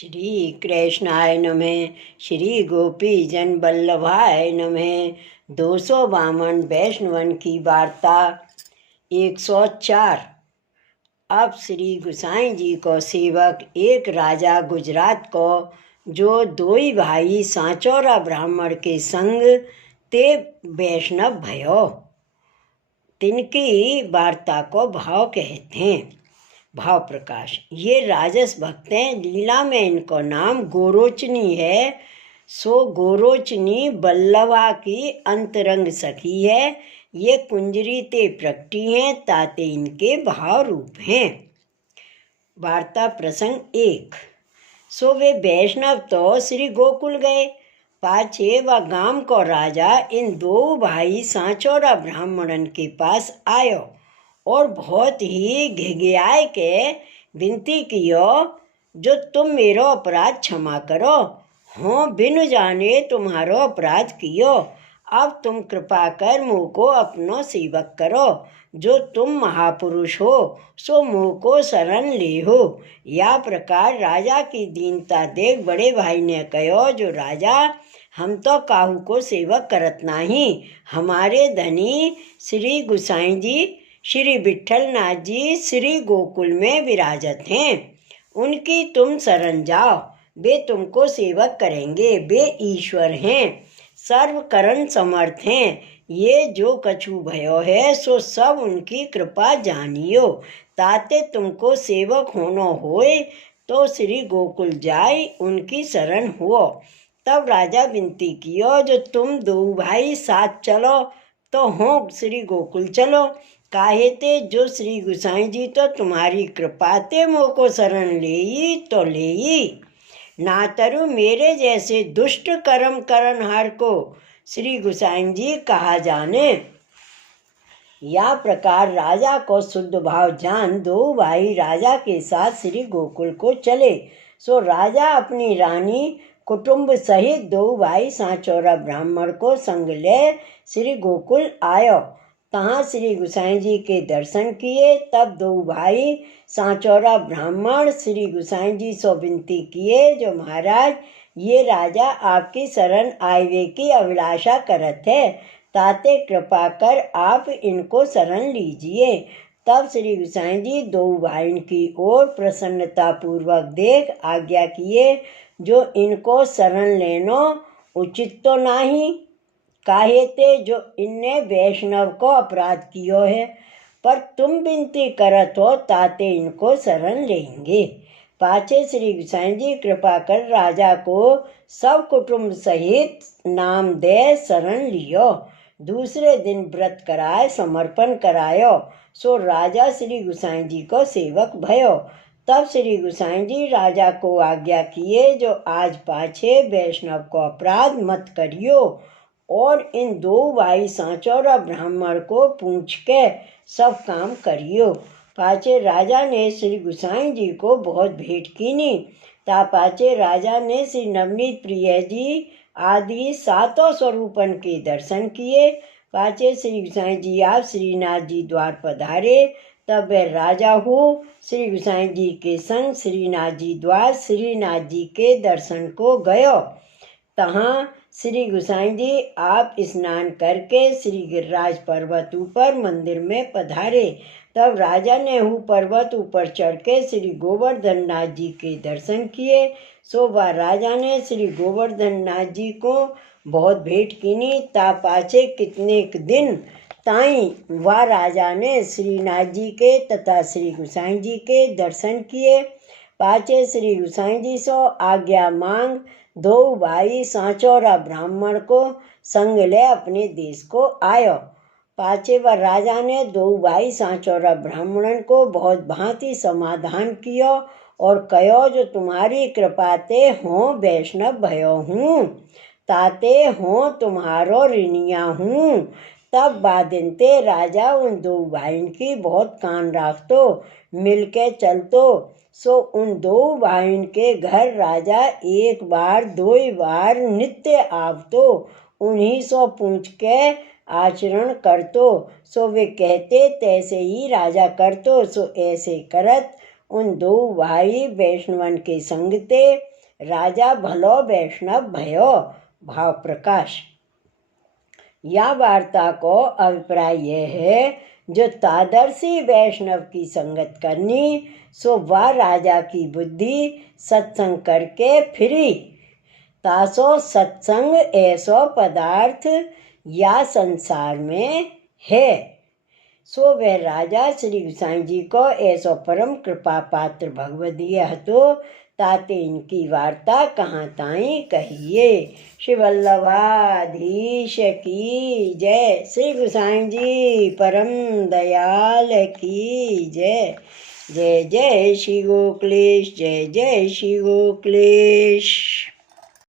श्री कृष्णाय नमः। श्री गोपी जन वल्लभाय नमः। 252 वैष्णवन की वार्ता 104। अब श्री गुसाई जी को सेवक एक राजा गुजरात को, जो दोई भाई सांचौरा ब्राह्मण के संग ते वैष्णव भयो, तिनकी वार्ता को भाव कहते हैं। भाव प्रकाश। ये राजस भक्त हैं। लीला में इनको नाम गोरोचनी है। सो गोरोचनी बल्लवा की अंतरंग सखी है। ये कुंजरी ते प्रकटी हैं, ताते इनके भाव रूप हैं। वार्ता प्रसंग 1। सो वे वैष्णव तो श्री गोकुल गए। पाछे व गांव को राजा इन दो भाई सांचौरा ब्राह्मणन के पास आयो और बहुत ही घिघियाए के विनती कियो, जो तुम मेरो अपराध क्षमा करो। हों बिनु जाने तुम्हारो अपराध कियो। अब तुम कृपा कर मुँह को अपनो सेवक करो। जो तुम महापुरुष हो सो मुँह को शरण ले हो। या प्रकार राजा की दीनता देख बड़े भाई ने कहो, जो राजा हम तो काहू को सेवक करत नहीं। हमारे धनी श्री गुसाई जी श्री विठलनाथ जी श्री गोकुल में विराजत हैं। उनकी तुम शरण जाओ, वे तुमको सेवक करेंगे। वे ईश्वर हैं, सर्वकरण समर्थ हैं। ये जो कछु भयो है सो सब उनकी कृपा जानियो। ताते तुमको सेवक होनो होए तो श्री गोकुल जाय उनकी शरण हुओ। तब राजा विनती कियो, जो तुम दो भाई साथ चलो तो हो श्री गोकुल चलो। काहे ते जो श्री गुसाई जी तो तुम्हारी कृपा ते मोको शरण लेई तो लेई। ना तरु मेरे जैसे दुष्ट कर्म करनहार को श्री गुसाई जी कहा जाने। या प्रकार राजा को शुद्ध भाव जान दो भाई राजा के साथ श्री गोकुल को चले। सो राजा अपनी रानी कुटुंब सहित दो भाई सांचौरा ब्राह्मण को संग ले श्री गोकुल आयो। तहाँ श्री गुसाई जी के दर्शन किए। तब दो भाई सांचौरा ब्राह्मण श्री गुसाई जी से विनती किए, जो महाराज ये राजा आपकी शरण आयवे की अभिलाषा करत है, ताते कृपा कर आप इनको शरण लीजिए। तब श्री गुसाई जी दो भाई की ओर प्रसन्नता पूर्वक देख आज्ञा किए, जो इनको शरण लेनो उचित तो नहीं। काहे ते जो इनने वैष्णव को अपराध कियो है, पर तुम विनती करत हो ताते इनको शरण लेंगे। पाछे श्री गुसाई जी कृपा कर राजा को सब कुटुंब सहित नाम दे शरण लियो। दूसरे दिन व्रत कराए समर्पण करायो। सो राजा श्री गुसाई जी को सेवक भयो। तब श्री गुसाई जी राजा को आज्ञा किए, जो आज पाछे वैष्णव को अपराध मत करियो और इन दो भाई सांचौरा ब्राह्मण को पूछ के सब काम करियो। पाछे राजा ने श्री गुसाई जी को बहुत भेंट कीनी। ता पाछे राजा ने श्री नवनीत प्रिय जी आदि सातों स्वरूपन के दर्शन किए। पाछे श्री गुसाई जी आप श्रीनाथ जी द्वार पधारे। तब वह राजा हो श्री गुसाई जी के संग श्रीनाथ जी द्वार श्रीनाथ जी के दर्शन को गयो। तहाँ श्री गुसाई जी आप स्नान करके श्री गिरिराज पर्वत ऊपर मंदिर में पधारे। तब राजा ने हु पर्वत ऊपर चढ़ के श्री गोवर्धन नाथ जी के दर्शन किए। सो वह राजा ने श्री गोवर्धन नाथ जी को बहुत भेंट कीनी। ता पाछे कितने दिन ताई वह राजा ने श्रीनाथ जी के तथा श्री गुसाई जी के दर्शन किए। पाछे श्री गुसाई जी सो आज्ञा मांग दो भाई सांचौरा ब्राह्मण को संग ले अपने देश को आयो। पाछे वह राजा ने दो भाई सांचौरा ब्राह्मणन को बहुत भांति समाधान कियो और कहो, जो तुम्हारी कृपा ते हों वैष्णव भयो हूँ, ताते हों तुम्हारो ऋणिया हूँ। तब बादिन ते राजा उन दो भाई की बहुत कान राखतो, मिलके चलतो। सो उन दो भाइयों के घर राजा एक बार दो बार नित्य आवतो, उन्हीं सो पूछ के आचरण करतो। सो वे कहते तैसे ही राजा करतो। सो ऐसे करत उन दो भाई वैष्णवन के संग ते राजा भलो वैष्णव भयो। भाव प्रकाश। या वार्ता को अभिप्राय यह है, जो तादर्शी वैष्णव की संगत करनी, सो वह राजा की बुद्धि सत्संग करके फिरी। तासो सत्संग ऐसो पदार्थ या संसार में है। सो वह राजा श्री गोसाई जी को ऐसो परम कृपा पात्र भगवदीय हतो, ताते इनकी वार्ता कहाँ ताई कहिए। श्री वल्लभाधीश की जय। श्री गोसाई जी परम दयाल की जय। जय जय श्री गोकुलेश, जय जय श्री गोकुलेश।